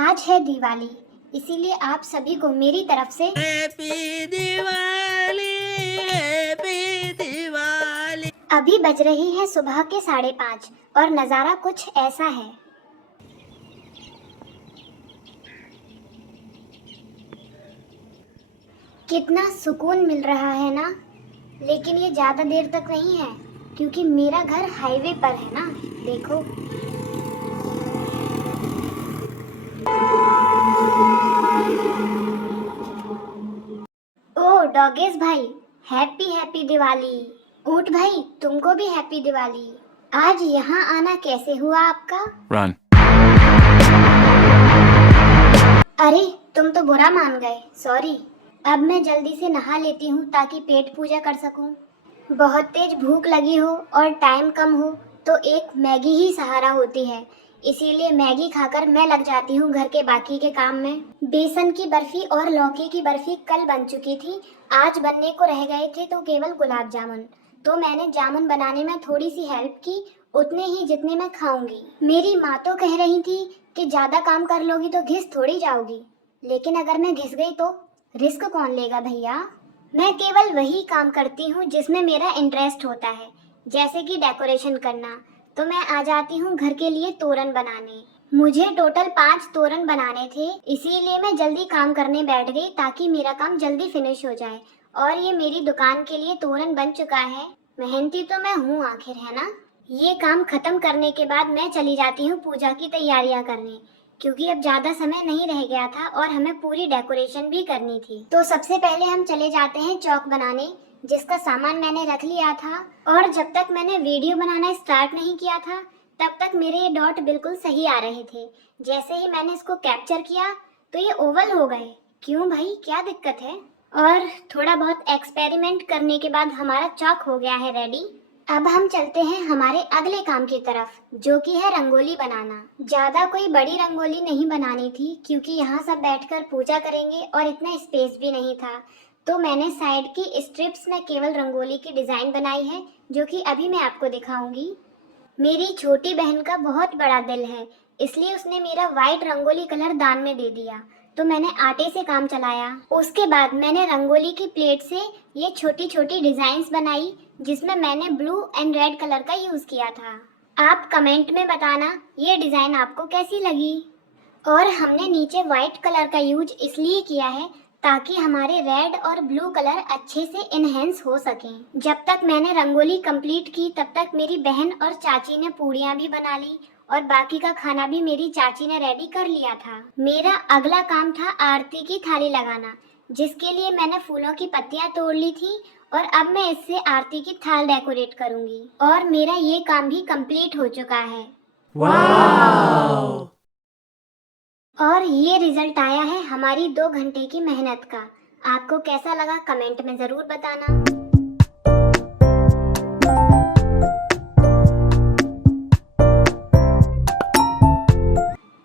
आज है दिवाली, इसीलिए आप सभी को मेरी तरफ से हैप्पी दिवाली, हैप्पी दिवाली। अभी बज रही है सुबह के 5:30 और नज़ारा कुछ ऐसा है। कितना सुकून मिल रहा है ना। लेकिन ये ज़्यादा देर तक नहीं है, क्योंकि मेरा घर हाईवे पर है ना। देखो, ओ डॉगेस भाई, हैप्पी हैप्पी दिवाली। ऊंट भाई, तुमको भी हैप्पी दिवाली। आज यहाँ आना कैसे हुआ आपका? Run. अरे, तुम तो बुरा मान गए, सॉरी। अब मैं जल्दी से नहा लेती हूँ ताकि पेट पूजा कर सकूँ। बहुत तेज भूख लगी हो और टाइम कम हो तो एक मैगी ही सहारा होती है, इसीलिए मैगी खाकर मैं लग जाती हूँ घर के बाकी के काम में। बेसन की बर्फी और लौकी की बर्फी कल बन चुकी थी, आज बनने को रह गए थे तो केवल गुलाब जामुन। तो मैंने जामुन बनाने में थोड़ी सी हेल्प की, उतने ही जितने मैं खाऊंगी। मेरी माँ तो कह रही थी कि ज्यादा काम कर लोगी तो घिस थोड़ी जाओगी, लेकिन अगर मैं घिस गई तो रिस्क कौन लेगा भैया। मैं केवल वही काम करती हूँ जिसमें मेरा इंटरेस्ट होता है, जैसे कि डेकोरेशन करना। तो मैं आ जाती हूँ घर के लिए तोरण बनाने। मुझे टोटल 5 तोरण बनाने थे, इसीलिए मैं जल्दी काम करने बैठ गई ताकि मेरा काम जल्दी फिनिश हो जाए। और ये मेरी दुकान के लिए तोरण बन चुका है। मेहनती तो मैं हूँ आखिर, है ना। ये काम खत्म करने के बाद मैं चली जाती हूँ पूजा की तैयारियां करने, क्योंकि अब ज्यादा समय नहीं रह गया था और हमें पूरी डेकोरेशन भी करनी थी। तो सबसे पहले हम चले जाते हैं चौक बनाने, जिसका सामान मैंने रख लिया था। और जब तक मैंने वीडियो बनाना स्टार्ट नहीं किया था तब तक मेरे ये डॉट बिल्कुल सही आ रहे थे। जैसे ही मैंने इसको कैप्चर किया तो ये ओवल हो गए। क्यों भाई, क्या दिक्कत है? और थोड़ा बहुत एक्सपेरिमेंट करने के बाद हमारा चौक हो गया है रेडी। अब हम चलते हैं हमारे अगले काम की तरफ, जो कि है रंगोली बनाना। ज्यादा कोई बड़ी रंगोली नहीं बनानी थी, क्योंकि यहाँ सब बैठकर पूजा करेंगे और इतना स्पेस भी नहीं था। तो मैंने साइड की स्ट्रिप्स में केवल रंगोली की डिजाइन बनाई है, जो कि अभी मैं आपको दिखाऊंगी। मेरी छोटी बहन का बहुत बड़ा दिल है, इसलिए उसने मेरा वाइट रंगोली कलर दान में दे दिया, तो मैंने आटे से काम चलाया। उसके बाद मैंने रंगोली की प्लेट से ये छोटी छोटी डिजाइन्स बनाई, जिसमें मैंने ब्लू एंड रेड कलर का यूज किया था। आप कमेंट में बताना ये डिजाइन आपको कैसी लगी। और हमने नीचे व्हाइट कलर का यूज इसलिए किया है ताकि हमारे रेड और ब्लू कलर अच्छे से इनहेंस हो सकें। जब तक मैंने रंगोली कंप्लीट की तब तक मेरी बहन और चाची ने पूड़ियाँ भी बना ली और बाकी का खाना भी मेरी चाची ने रेडी कर लिया था। मेरा अगला काम था आरती की थाली लगाना, जिसके लिए मैंने फूलों की पत्तियां तोड़ ली थी और अब मैं इससे आरती की थाल डेकोरेट करूंगी। और मेरा ये काम भी कंप्लीट हो चुका है। वाव! और ये रिजल्ट आया है हमारी 2 घंटे की मेहनत का। आपको कैसा लगा कमेंट में जरूर बताना।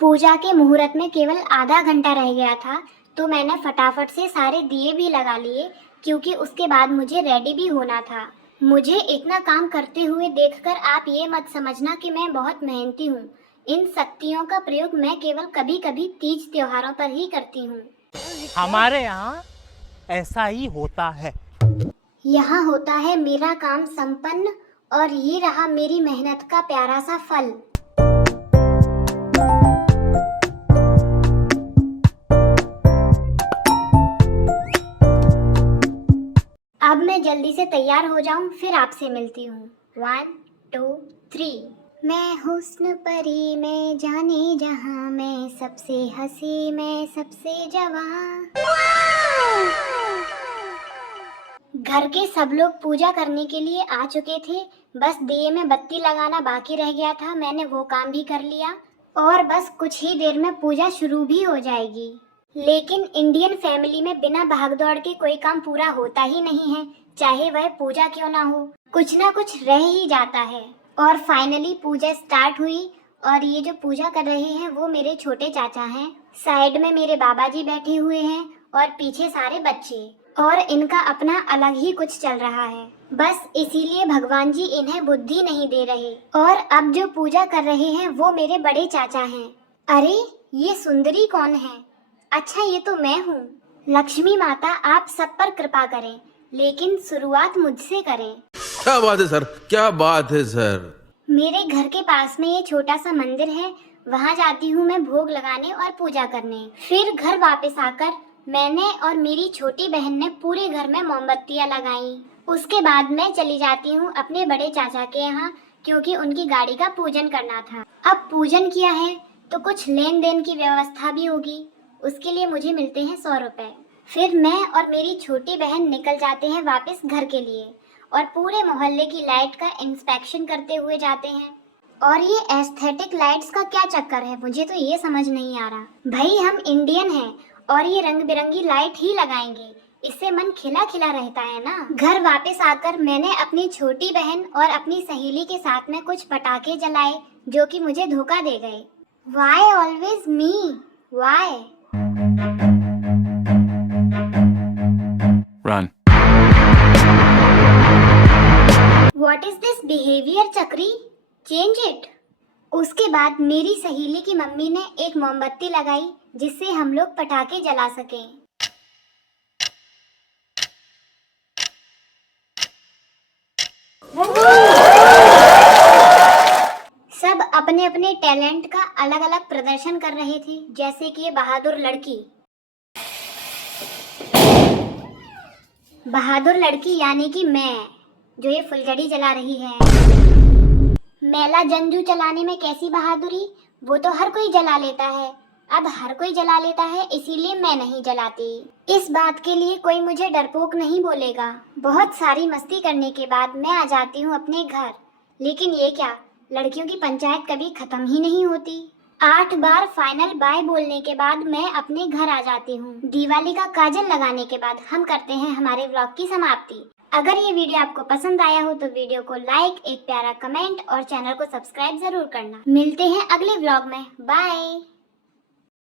पूजा के मुहूर्त में केवल आधा घंटा रह गया था, तो मैंने फटाफट से सारे दिए भी लगा लिए, क्योंकि उसके बाद मुझे रेडी भी होना था। मुझे इतना काम करते हुए देखकर आप ये मत समझना कि मैं बहुत मेहनती हूँ। इन शक्तियों का प्रयोग मैं केवल कभी कभी तीज त्योहारों पर ही करती हूँ। हमारे यहाँ ऐसा ही होता है। यहाँ होता है मेरा काम संपन्न, और ये रहा मेरी मेहनत का प्यारा सा फल। अब मैं जल्दी से तैयार हो जाऊं, फिर आपसे मिलती हूँ। 1 2 3। मैं हुस्न परी मैं जाने जहां, मैं सबसे हंसी मैं सबसे जवां। घर के सब लोग पूजा करने के लिए आ चुके थे, बस दिए में बत्ती लगाना बाकी रह गया था। मैंने वो काम भी कर लिया और बस कुछ ही देर में पूजा शुरू भी हो जाएगी। लेकिन इंडियन फैमिली में बिना भागदौड़ के कोई काम पूरा होता ही नहीं है, चाहे वह पूजा क्यों ना हो, कुछ ना कुछ रह ही जाता है। और फाइनली पूजा स्टार्ट हुई, और ये जो पूजा कर रहे हैं वो मेरे छोटे चाचा हैं। साइड में मेरे बाबा जी बैठे हुए हैं और पीछे सारे बच्चे, और इनका अपना अलग ही कुछ चल रहा है। बस इसीलिए भगवान जी इन्हें बुद्धि नहीं दे रहे। और अब जो पूजा कर रहे हैं वो मेरे बड़े चाचा हैं। अरे, ये सुंदरी कौन है? अच्छा ये तो मैं हूँ। लक्ष्मी माता आप सब पर कृपा करें, लेकिन शुरुआत मुझसे करें। क्या बात है सर, क्या बात है सर। मेरे घर के पास में ये छोटा सा मंदिर है, वहाँ जाती हूँ मैं भोग लगाने और पूजा करने। फिर घर वापस आकर मैंने और मेरी छोटी बहन ने पूरे घर में मोमबत्तियाँ लगाई। उसके बाद मैं चली जाती हूँ अपने बड़े चाचा के यहाँ, क्योंकि उनकी गाड़ी का पूजन करना था। अब पूजन किया है तो कुछ लेन देन की व्यवस्था भी होगी, उसके लिए मुझे मिलते हैं 100 रुपए। फिर मैं और मेरी छोटी बहन निकल जाते हैं वापस घर के लिए और पूरे मोहल्ले की लाइट का इंस्पेक्शन करते हुए जाते हैं। और ये एस्थेटिक लाइट्स का क्या चक्कर है, मुझे तो ये समझ नहीं आ रहा। भाई हम इंडियन हैं और ये रंग बिरंगी लाइट ही लगाएंगे, इससे मन खिला खिला रहता है ना। घर वापस आकर मैंने अपनी छोटी बहन और अपनी सहेली के साथ में कुछ पटाखे जलाए, जो कि मुझे धोखा दे गए। Why always me? Why? Run. What is this behavior, चक्री? Change it. उसके बाद मेरी सहेली की मम्मी ने एक मोमबत्ती लगाई जिससे हम लोग पटाखे जला सकें। सब अपने अपने टैलेंट का अलग अलग प्रदर्शन कर रहे थे, जैसे कि ये बहादुर लड़की यानी कि मैं, जो ये फुलझड़ी जला रही है। मेला जंजू चलाने में कैसी बहादुरी, वो तो हर कोई जला लेता है। अब हर कोई जला लेता है, इसीलिए मैं नहीं जलाती। इस बात के लिए कोई मुझे डरपोक नहीं बोलेगा। बहुत सारी मस्ती करने के बाद मैं आ जाती हूँ अपने घर। लेकिन ये क्या, लड़कियों की पंचायत कभी खत्म ही नहीं होती। 8 बार फाइनल बाय बोलने के बाद मैं अपने घर आ जाती हूँ। दिवाली का काजल लगाने के बाद हम करते हैं हमारे व्लॉग की समाप्ति। अगर ये वीडियो आपको पसंद आया हो तो वीडियो को लाइक, एक प्यारा कमेंट और चैनल को सब्सक्राइब जरूर करना। मिलते हैं अगले व्लॉग में। बाय।